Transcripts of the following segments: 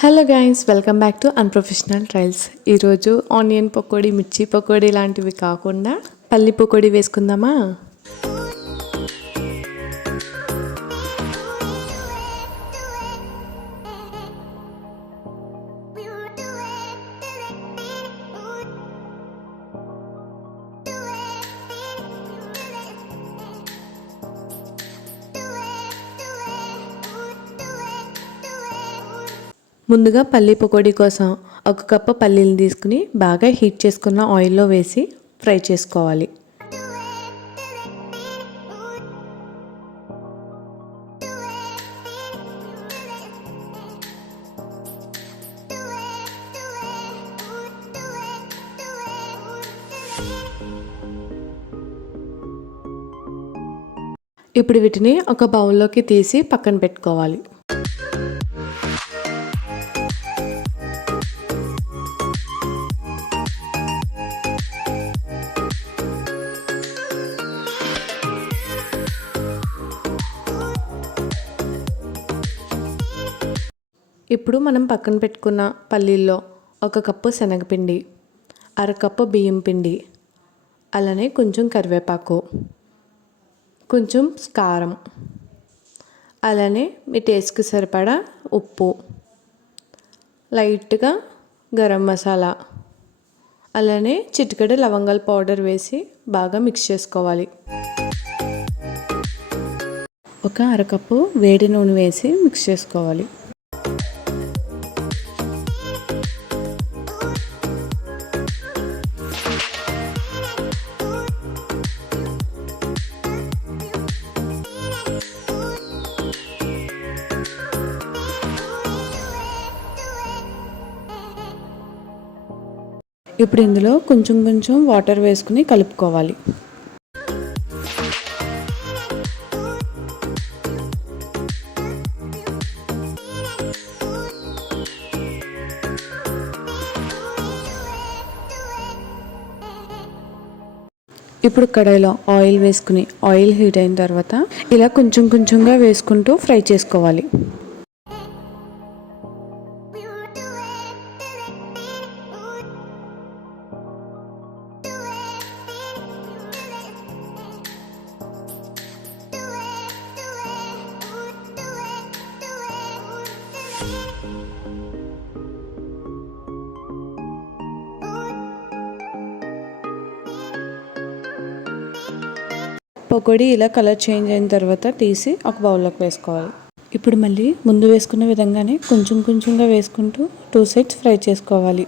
Hello guys, welcome back to unprofessional trials. ఈరోజు ఆనియన్ పకోడీ, మిర్చి పకోడీ లాంటివి కాకుండా పల్లి పకోడీ వేసుకుందామా? ముందుగా పల్లి పకోడీ కోసం ఒక కప్పు పల్లీలు తీసుకుని బాగా హీట్ చేసుకున్న ఆయిల్లో వేసి ఫ్రై చేసుకోవాలి. ఇప్పుడు వీటిని ఒక బౌల్లోకి తీసి పక్కన పెట్టుకోవాలి. ఇప్పుడు మనం పక్కన పెట్టుకున్న పల్లీల్లో ఒక కప్పు శనగపిండి, అరకప్పు బియ్యం పిండి, అలానే కొంచెం కరివేపాకు, కొంచెం కారం, అలానే మీ టేస్ట్కి సరిపడా ఉప్పు, లైట్గా గరం మసాలా, అలానే చిటికెడు లవంగాల పౌడర్ వేసి బాగా మిక్స్ చేసుకోవాలి. ఒక అరకప్పు వేడి నూనె వేసి మిక్స్ చేసుకోవాలి. ఇప్పుడు ఇందులో కొంచెం కొంచెం వాటర్ వేసుకుని కలుపుకోవాలి. ఇప్పుడు కడాయిలో ఆయిల్ వేసుకుని ఆయిల్ హీట్ అయిన తర్వాత ఇలా కొంచెం కొంచెంగా వేసుకుంటూ ఫ్రై చేసుకోవాలి. పకోడీ ఇలా కలర్ చేంజ్ అయిన తర్వాత తీసి ఒక బౌల్లోకి వేసుకోవాలి. ఇప్పుడు మళ్ళీ ముందు వేసుకున్న విధంగానే కొంచెం కొంచెంగా వేసుకుంటూ 2 సైడ్స్ ఫ్రై చేసుకోవాలి.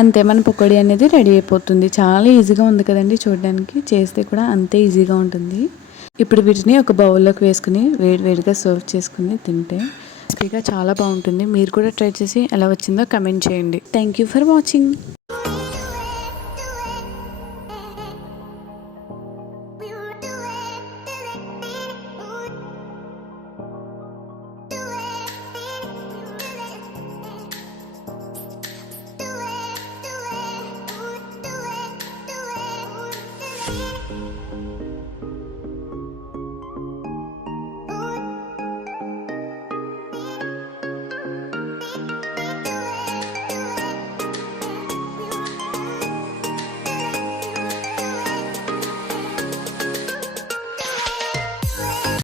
అంతే, మన పకోడీ అనేది రెడీ అయిపోతుంది. చాలా ఈజీగా ఉంది కదండి చూడడానికి, చేస్తే కూడా అంతే ఈజీగా ఉంటుంది. ఇప్పుడు వీటిని ఒక బౌల్లోకి వేసుకుని వేడిగా సర్వ్ చేసుకుని తింటే టేస్టీగా చాలా బాగుంటుంది. మీరు కూడా ట్రై చేసి ఎలా వచ్చిందో కమెంట్ చేయండి. Thank you for watching.